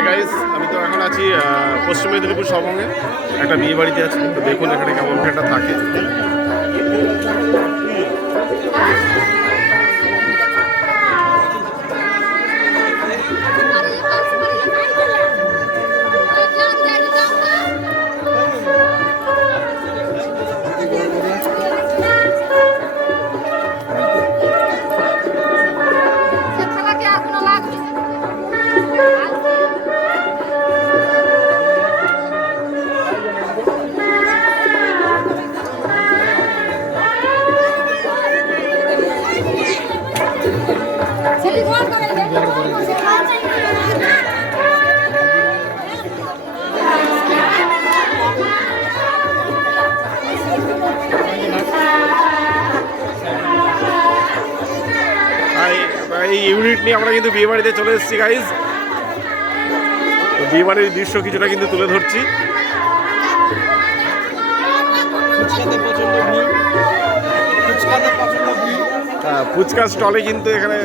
Hi guys, আমি তো এখন আছি পশ্চিম মেদিনীপুর সবঙ্গে একটা বিয়ে বাড়িতে আছি। তো দেখুন এখানে কেমন একটা থাকে। এই ইউনিট নিয়ে আমরা কিন্তু বিয়ে বাড়িতে চলে এসেছি গাইজ। বিয়ে বাড়ির দৃশ্য কিছুটা কিন্তু তুলে ধরছি। ফুচকা স্টলে কিন্তু এখানে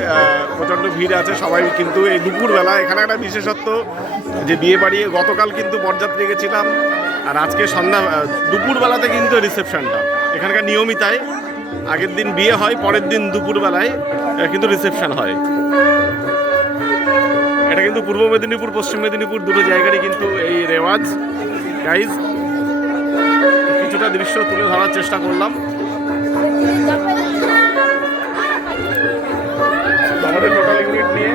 প্রচণ্ড ভিড় আছে সবাই, কিন্তু এই দুপুরবেলা এখানে একটা বিশেষত্ব যে বিয়ে বাড়ি গতকাল কিন্তু বরযাত্রী গেছিলাম, আর আজকে সন্ধ্যা দুপুরবেলাতে কিন্তু রিসেপশনটা এখানকার নিয়মই তাই। আগের দিন বিয়ে হয়, পরের দিন দুপুরবেলায় কিন্তু রিসেপশন হয়। এটা কিন্তু পূর্ব মেদিনীপুর পশ্চিম মেদিনীপুর দুটো জায়গারই কিন্তু এই রেওয়াজ গাইজ। কিছুটা দৃশ্য তুলে ধরার চেষ্টা করলাম। আমাদের টোটাল ইউনিট নিয়ে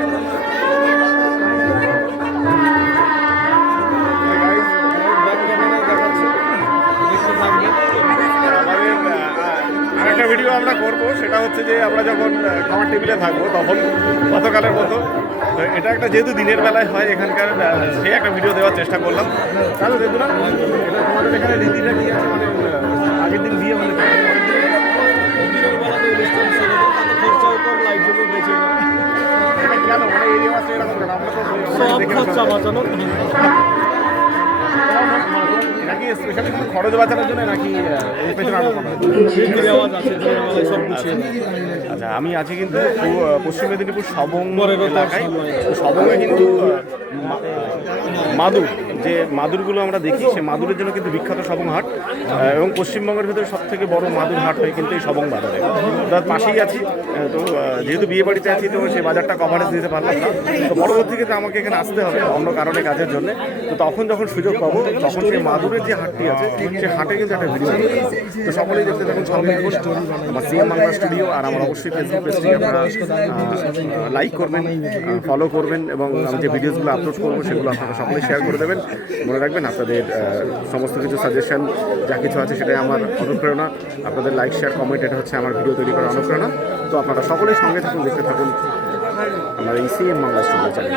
আরেকটা ভিডিও আমরা করবো, সেটা হচ্ছে যে আমরা যখন খাবার টেবিলে থাকবো তখন গতকালের মতো এটা একটা যেহেতু দিনের বেলায় হয় এখানকার, সেই একটা ভিডিও দেওয়ার চেষ্টা করলাম। তাহলে দেখুন না এটা তোমাদের এখানে রীতিটা কি আছে, মানে আগের দিন বিয়ে হলে কেন মানে এই আছে এরকম কেন? আমরা তো নাকি স্পেশালি খরচ বাঁচানোর জন্য নাকি আচ্ছা, আমি আছি কিন্তু পশ্চিম মেদিনীপুর সবং এলাকায়। সবংয়ে কিন্তু মাদুর, যে মাদুরগুলো আমরা দেখি সে মাদুরের জন্য কিন্তু বিখ্যাত সবং হাট, এবং পশ্চিমবঙ্গের ভিতরে সব থেকে বড় মাদুর হাট হয় কিন্তু এই সবং বাজারে। তার পাশেই আছি। তো যেহেতু বিয়ে বাড়িতে আছি তো সেই বাজারটা কভারেজ দিতে পারলাম না। তো পরবর্তীতে আমাকে এখানে আসতে হবে অন্য কারণে, কাজের জন্য। তো তখন যখন সুযোগ পাবো তখন সেই মাদুরের যে হাটটি আছে সেই হাটে কিন্তু একটা ভিডিও। তো সকলেই দেখতে থাকুন সঙ্গে আমার সিএম বাংলা স্টুডিও, আর আমার অবশ্যই ফেসবুক পেজটি আপনারা লাইক করবেন, ফলো করবেন, এবং আমি যে ভিডিওসগুলো আপলোড করবো সেগুলো আপনারা সকলেই শেয়ার করে দেবেন। মনে রাখবেন আপনাদের সমস্ত কিছু সাজেশন যা কিছু আছে সেটাই আমার অনুপ্রেরণা। আপনাদের লাইক শেয়ার কমেন্ট এটা হচ্ছে আমার ভিডিও তৈরি করার অনুপ্রেরণা। তো আপনারা সকলেই সঙ্গে থাকুন, দেখতে থাকুন আমার এই সিএম বাংলা স্টুডিও চ্যানেল।